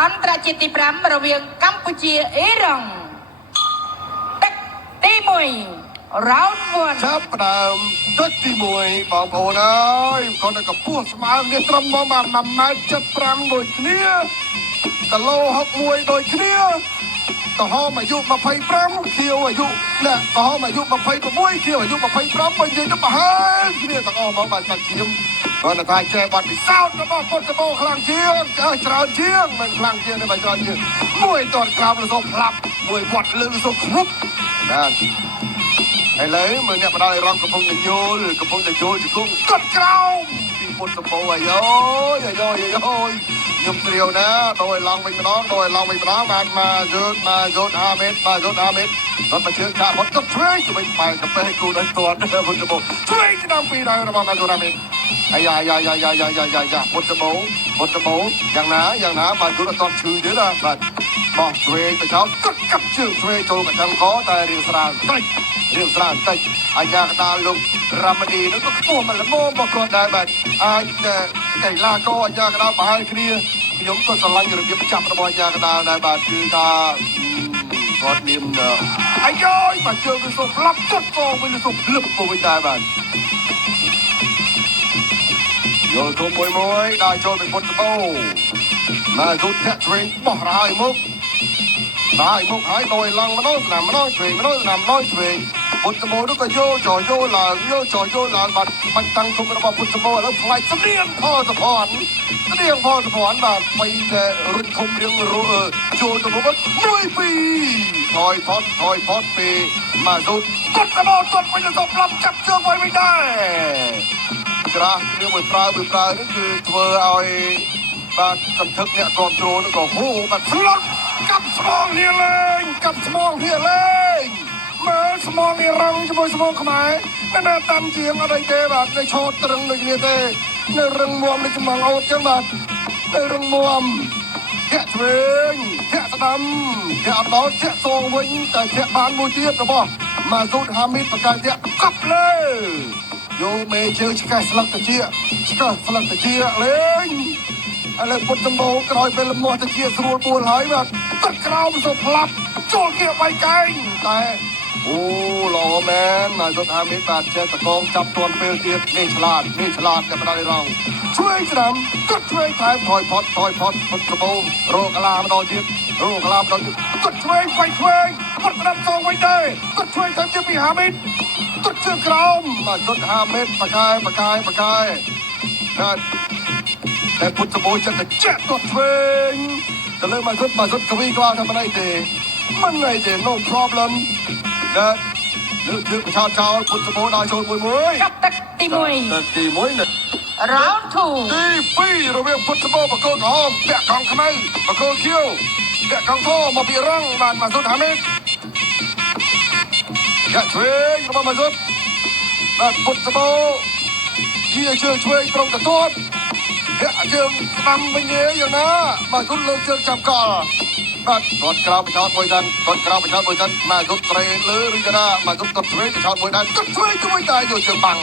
អន្តរជាតិទី5រវាងកម្ពុជាអ៊ីរ៉ង់ទឹកទី1 round 1ចាប់ផ្ដើមទឹកទី1បងប្អូនអើយគាត់ទៅកពស់ស្មើគ្នាត្រឹមមក1.75 ដូចគ្នាគីឡូ61ដូចគ្នាក្រហមអាយុ25ខៀវអាយុក្រហមអាយុ26ខៀវអាយុ25មកនិយាយទៅប្រហែលគ្នាទាំងអស់មកបានសាច់ឈាមគាត់ថាចេះបាត់ពិសោធន៍របស់ពុទ្ធបោខ្លាំងជាងច្រើនជាងមិនខ្លាំងជាងទេបើច្រើនជាងមួយតន់ក្រោមលសុកផ្លាប់មួយវត្តលឺលសុកគ្រប់ណាឥឡូវមើលអ្នកបដិរំកំពុងទៅយល់ជង្គង់គាត់ក្រោមពីពុទ្ធបោអាយខ្ញុំត្រៀវណាដោយឲ្យឡងវិញម្ដងបានមកយត់5 មេត្រគាត់បញ្ជើកាក់គាត់ឆ្វេងទៅវិញបែរកាពេគូដល់ទាត់ពុទ្ធបោឆ្វេងឆ្នាំពីដៃរបស់មកយត់5 មេត្រអាយ៉ាពុទ្ធបោយ៉ាងណាមកយត់អត់ឈឺទេណាបាទបោះឆ្វេងទៅចោលគាត់កាប់ជើងឆ្វេងចូលកញ្ចឹងកតែរៀងស្រាលតិចអាយ៉ាកដាលលោករ៉ាម៉ាឌីនោះក៏ខ្ពស់មកល្មមមកគាត់ដែរបាទអាចកីឡាករអាយ៉ាកដាលប្រហែលគ្នាខ្ញុំក៏ស្រឡាញ់របៀបចាប់របស់អាយ៉ាកដាលដែរបាទគឺថាគាត់មានអាយ៉យមកជើងវាសុំផ្លាប់ទឹកក៏វិញសុំភ្លឹបមកវិញដែរបាទយកគុំមួយដល់ចូលទៅពុតបោមកទូធាក់ឆ្វេងបោះរហើយមកហើយដោយឡងម្ដងស្នាមម្ដងឆ្វេងឆ្វេងពុទ្ធបោនោះក៏យកចឡើងបាត់បាញ់តាំងគុំរបស់ពុទ្ធបោឥឡូវផ្លាច់ស្តៀងផលសភ័ណ្ឌបាទបីរុញគុំរៀងចូលទៅមុខ1 2ថយផុតពីមកទូពុទ្ធបោគាត់វិញទៅប្រាប់ចាប់ជើងវិញដែរច្រាស់គ្នាមួយប្រើនេះគឺធ្វើឲ្យបាទសន្ធឹកអ្នកគ្រប់គ្រងនោះក៏ហូរបាទផ្លត់កាប់ស្មងនេះលេងមើលស្មងនេះរឹងជាមួយស្មងខ្មែរនៅតាមជាងអត់អីទេបាទនៅឈរត្រឹងដូចគ្នាទេនៅរឹងមាំដូចស្មងអូតចឹងបាទនៅរឹងមាំធាក់ឆ្វេងធាក់ស្ដាំធាក់អត់ដល់ធាក់សងវិញតែធាក់បានមួយទៀតរបស់ម៉ាស៊ូតហាមីតបកាធាក់កាប់លើយកមេជើងឆ្កេះស្លឹកតាជាលេងឥឡូវពុតដំបូងក្រោយពេលលំមាស់តាជាស្រួលពួលហើយបាទទឹកក្រោមសុំផ្លាប់ចូលគៀបបៃកែងតែអូល្អមែនមកសុទ្ធហាមីតបាទចេះតកងចាប់ទាន់ពេលទៀតនេះឆ្លាតតែបដិរងឆ្វេងស្ដាំគាត់ឆ្វេងថែមថយផុតពុតដំបូងរកកាឡាម្ដងទៀតគាត់ឆ្វេងបាញ់ឆ្វេងពុតស្ដាំសងវិញដែរគាត់ឆ្វេងទៅជាពីហាមីតគាត់ជើងក្រោមមកសុទ្ធហាមីតបកាយបាទតែពុទ្ធបោចិត្តតែចាក់គាត់ឆ្វេងទៅលើមកសុទ្ធកវីក្បាលថាមិនអីទេ no problem បាទលើកប្រឆាចោលពុទ្ធបោដល់ចូលមួយចាប់ទឹកទី1 round 2ទី2រវាងពុទ្ធបោបកូនក្រហមពាក់កងខ្មៅបកូនខៀវពាក់កងធម៌មកពីរងបានមកសុទ្ធហាមីតចាក់ឆ្វេងរបស់មកសុទ្ធបាទពុទ្ធបោជាជើងឆ្វេងត្រង់ទៅទាត់ជើងស្ដាំវិញយ៉ាងណាមកគុំលើជើងចាប់កលបាទគាត់ក្រោមបិទមួយសិនមកគុំត្រេលើឬក៏ណាមកគុំគាត់ត្រេបិទមួយដែរគាត់ធ្វើជួយតែយកជើងបាំង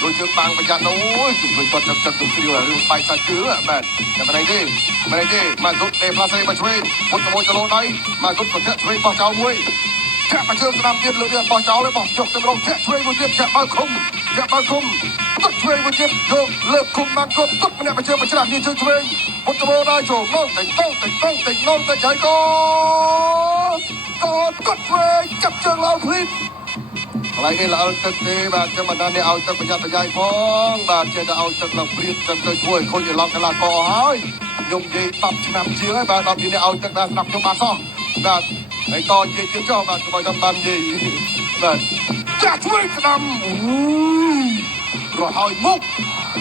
ប្រយ័ត្ននោះជួយគាត់ទឹកទៅជ្រាវរឿងបាយសាច់ជឿបាទតែមិនអីទេមកគុំទេផ្លាសេមកជួយពុតមួយគីឡូដៃមកគុំគាត់ធាក់ជួយបោះចោលមួយធាក់មកជើងស្ដាំទៀតលើបោះចោលហើយបោះចុះទៅរងធាក់ជួយមួយទៀតធាក់បើគុំគាត់ឆ្វេងមួយទៀតយកលើគុំបានគាត់ទុកម្នាក់មកជើងមកច្រាស់គ្នាជើងឆ្វេងពុតបោដល់ចូលនោះតែហើយក៏គាត់ឆ្វេងចាប់ជើងឡើងភ្លីបកន្លែងនេះល្អទឹកទេបាទចាំបណ្ដានេះឲ្យទឹកប្រយ័ត្នប្រយែងផងបាទចេះតែឲ្យទឹកឡើងព្រៀបទៅជួយខូចឲ្យឡងកន្លះកហើយខ្ញុំនិយាយ10 ឆ្នាំជាងហើយបាទដល់ទីនេះឲ្យទឹកដល់ស្ដាប់ខ្ញុំបានសោះបាទហើយតនិយាយទៀតចុះបាទកុំឲ្យតាមបាននិយាយបាទចាក់ឆ្វេងស្ដាំរហហើយមុខ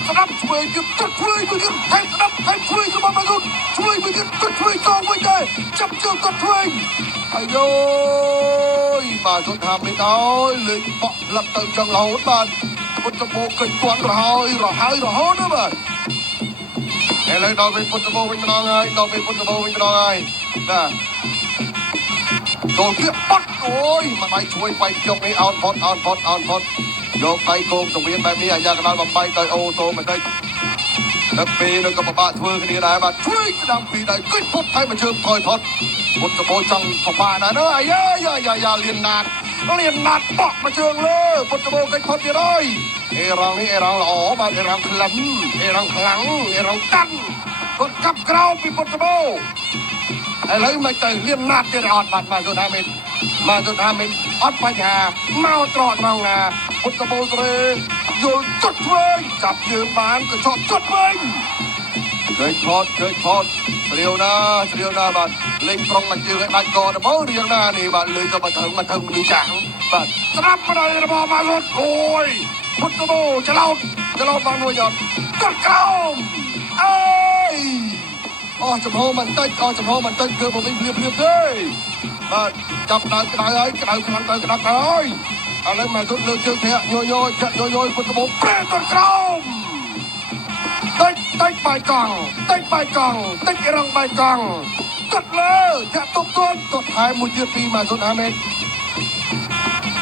ស្ដាប់ឆ្វេងទៀតទឹកឆ្វេងមួយទៀតថែមស្ដាប់ថែមឆ្វេងរបស់មកគុំឆ្វេងមួយទៀតទឹកឆ្វេងតវិញដែរចាប់ជើងទឹកឆ្វេងអាយបាទសុទ្ធហាមីតហើយលេងបក់លឹកទៅចឹងរហូតបាទពុទ្ធបោកិច្ចគាត់រហហើយណាបាទឥឡូវដល់ពេលពុទ្ធបោវិញម្ដងហើយបាទចូលគៀបបាត់អូយមកដៃជួយបែកយកនេះអោនផុតយកដៃគោមសង្វៀនបែបនេះអាយ៉ាកណ្ដាលបំបែកដោយអូតូម៉ាទិក นักปีนักกบฏធ្វើគ្នាដែរបាទជួយក្តាំពីដែរគិតពុតឲ្យមកជើងថយថត់ពុតកបោចង់បបាណាស់អាយ៉ាលៀនណាត់បក់មកជើងលើពុតកបោគិតផុតទៀតហើយអេរងនេះអេរងល្អបាទអេរងក្លឹមអេរងខ្លាំងអេរងកាន់គាត់កាប់ក្រោមពីពុតកបោឥឡូវមិនទៅលៀនណាត់ទៀតអត់បាទមកទៅថាមិនអត់បញ្ហាមកត្រង់ត្រង់ណាពុតកបោត្រេយល់ចុចវិញចាប់ជើងបានក៏ចត់ចុចវិញเคยพอดเรียวนะបាទលេងប្រុងមកជើងឲ្យដាច់កដល់មករៀងណានេះបាទលើក៏មកថឹងមនុស្សចាស់បាទស្រាប់បដិរបស់មកលុតអូយពុតកបោច្រឡោតបានមួយយកគាត់ក្រោមអើយចំហមិនតិចគឺមកវិញភ្លាមទេបាទចាប់ដៅក្តៅហើយក្តៅខ្លាំងទៅក្តៅហើយឥឡូវមកទុតលើជើងធាក់ញយពុតកបោប្រែគាត់ក្រោមតិចបាយកង់តិចរងបាយកង់កត់លើចាក់ទុបទាត់ហើយមួយទៀតពីមកសុន5 ម៉ែត្រ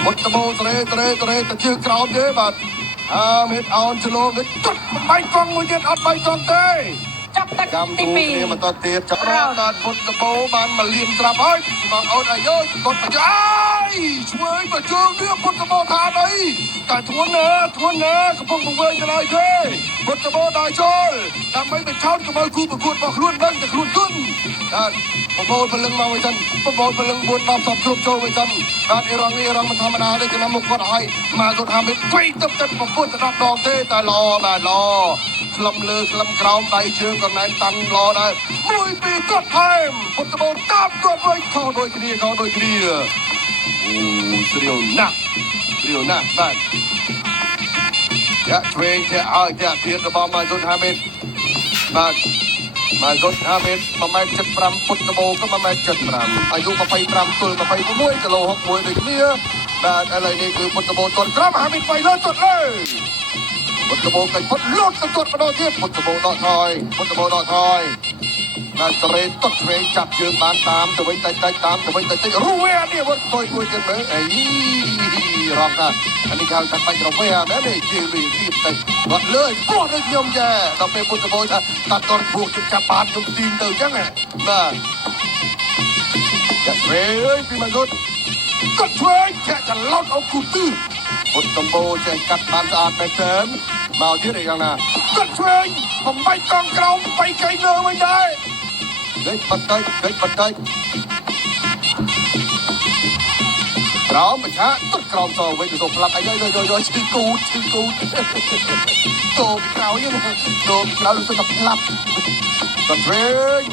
មុតតបោត្រេទៅជើងក្រោមទេបាទ5 ម៉ែត្រអោនចលោទៅទុតបាយកង់មួយទៀតអត់បាយកង់ទេចាប់ទឹកទី2គ្នាបន្តទៀតចាប់ដល់ពុតកបោបានមកលៀនត្រាប់ហើយបងអូនអាយុគាត់ប្រយោឆ្វេងមកជើងនេះពុតកបោថាអីតែធ្ងន់ណាកំពុងបង្វែងទៅហើយទេពុតកបោដល់ចូលដើម្បីបញ្ឆោតកុំឲ្យគូប្រកួតរបស់ខ្លួនដឹងតែខ្លួនទុនបាទបងប្អូនពលឹងមកវិញសិនបងប្អូនពលឹង4 10 10គ្រប់ចូលវិញសិនបាទអេរងមិនធម្មតាទេចំណាំមុខគាត់ឲ្យមកគាត់ថាមិនខ្វៃទឹកប្រពន្ធទៅ10 ដងទេតែល្អបាទល្អក្លឹមលើក្លឹមក្រោមដៃជើងកំណែនតាន់ល្អដែរមួយពីរគាត់ថែមពុតកបោតាមគាត់វិញខុសដូចគ្នាអូស្រីវណាស់បាទយ៉ាឆ្វេងជាឲ្យជាទៀតរបស់មកសុន5 ម៉ែត្របាទមកសុន5 ម៉ែត្រ1 ម៉ែត្រ 75ពុតកបោក៏1 ម៉ែត្រ 75អាយុ25ទល់26គីឡូ61ដូចគ្នាបាទឥឡូវនេះគឺពុតកបោទាត់ក្រោម5 ម៉ែត្រទៅលើទាត់លើពុតកបោកៃពុតលុតទៅទាត់ម្ដងទៀតពុតកបោដកថយបាទត្រេតទាត់ឆ្វេងចាប់ជើងបានតាមទៅវិញតិចរួវែនេះវត្តមួយទៀតមើលអីរងថាអានេះគេហៅថាបាច់រវែមែនទេជើងនេះទៀតតិចគាត់លើពោះដូចខ្ញុំយ៉ាដល់ពេលពុតកបោថាតាត់តរពួកចាប់បានខ្ញុំទីងទៅអញ្ចឹងបាទយ៉ាឆ្វេងពីមកសុទ្ធគាត់ឆ្វេងចាក់ចលត់អុកគូទឺពុតកបោចេះកាត់បានស្អាតមែនទេមកទៀតអីយ៉ាងណាគាត់ឆ្វេងបំបាច់កងក្រោមបីកៃលើវិញដែរលេចបន្តិចក្រោមបច្ឆាទុតក្រោមតវិញទៅផ្លាប់អីយកឈឺគូតតោពីក្រោយទៅទៅផ្លាប់គាត់វិញ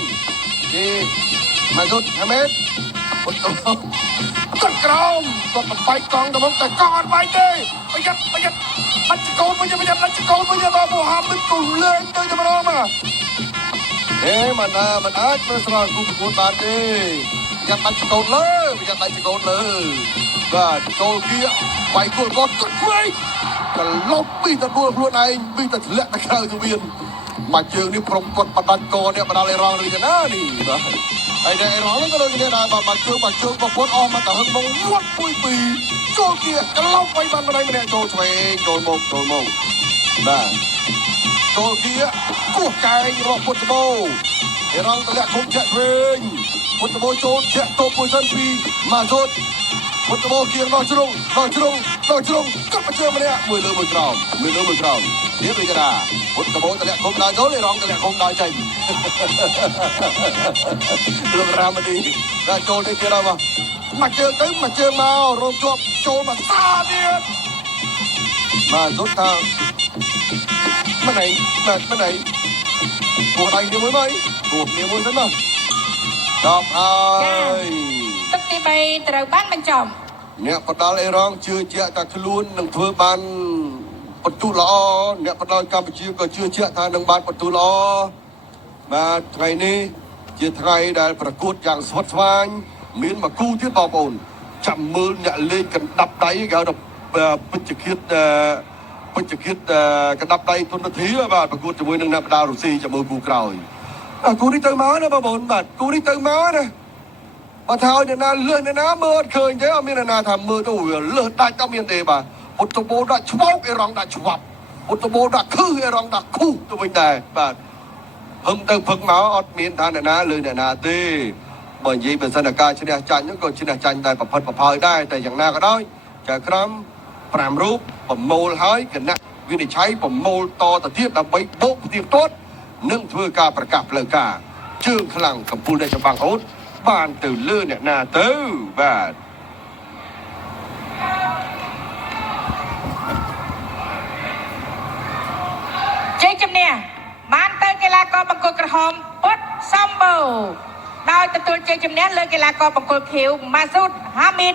នេះមកសុទ្ធ5 ម៉ែត្រពុតកបោគាត់ក្រោមគាត់បំបាច់កងទៅមកតែកងអត់បាយទេប្រយ័ត្នបាច់កោនវិញដល់មកហាមមិនគូលេងទៅម្ដងមកមិនអាចប្រស្រ័យគូប្រកួតបានទេយ៉ាត់បាច់កោនលើបាទចូលគៀបាយគោលគាត់វិញត្រឡប់ពីទៅដួលខ្លួនឯងពីទៅធ្លាក់ទៅក្រៅទៅមានមកជើងនេះប្រំគាត់បដាច់កនេះបដាល់ឯរងនេះណានេះបាទហើយតែឯរងក៏ដូចគ្នាដែរបាទមកជើងប្រពន្ធអស់មកទៅហឹងមកវត្តមួយពីរចូលគៀត្រឡប់វិញបានម្នាក់ចូលឆ្វេងចូលមកបាទចូលគៀគោះកែងរបស់ពុតកបោឯរងតម្លាក់គុំចាក់វិញពុតកបោចូលធាក់តូបមួយសិនពីមកសុទ្ធពុតកបោគៀងដល់ជ្រុងកាត់មកជើងម្នាក់មួយលើមួយក្រោមទៀតវិចារពុតកបោតម្លាក់គុំដល់ចូលឯរងតម្លាក់គុំដល់ចេញលោករាមនីដល់ចូលទៅទៀតហើយមកជើងទៅមកជើងមករងជាប់ចូលមកសាទៀតមកសុទ្ធថាមិនអីពួកដៃនេះមួយពួកនេះមួយសិនមកដល់ហើយទឹកទី3ត្រូវបានបញ្ចប់អ្នកបដាល់អេរ៉ង់ជឿជាក់ថាខ្លួននឹងធ្វើបានបន្ទូល្អអ្នកបដាល់កម្ពុជាក៏ជឿជាក់ថានឹងបានបន្ទូល្អបាទថ្ងៃនេះជាថ្ងៃដែលប្រកួតយ៉ាងស្វិតស្វាញមានមួយគូទៀតបងប្អូនចាំមើលអ្នកលេងកណ្ដាប់ដៃគេហៅថាពេជ្ជឃាតកណ្ដាប់ដៃទុននាទីបាទប្រកួតជាមួយនឹងអ្នកបដាល់រុស្ស៊ីជាមួយគូក្រោយគូនេះទៅមកណាបងប្អូនបាទគូនេះទៅមកណាបើថាឲ្យអ្នកណាលឺអ្នកណាមើលអត់ឃើញទេអត់មានអ្នកណាថាមើលទៅវាលឺដាច់អត់មានទេបាទពុតកបោដាក់ឆ្វោកអេរ៉ង់ដាក់ឆ្វាប់ อุตโบดักคือไอ้รองดักคู่ตัวเป็นแต่แบบพึ่งตึกพึ่งหมาอดเมียนทานนะเลยเนี่ยนาตีบ่อยยี่เป็นสถานการณ์ชนะจันทร์ยังก็ชนะจันทร์ได้ประพัดประพายได้แต่อย่างน่าก็ได้จะครั้งปรามรูปผมโมลหายกันนะวินิจฉัยผมโมลต่อแต่เทียบแต่ใบโบกเทียบต้นนึ่งเพื่อการประกาศเลยกาชื่อพลังกับผู้ได้จะบังอาวุธบ้านตื่นเลื่อนเนี่ยนาตื้อบ้านជ័យជំនះបានទៅកីឡាករបង្គោលក្រហមពុតសំបូរដោយទទួលជ័យជំនះលើកីឡាករបង្គោលខៀវម៉ាស៊ូតហាមីត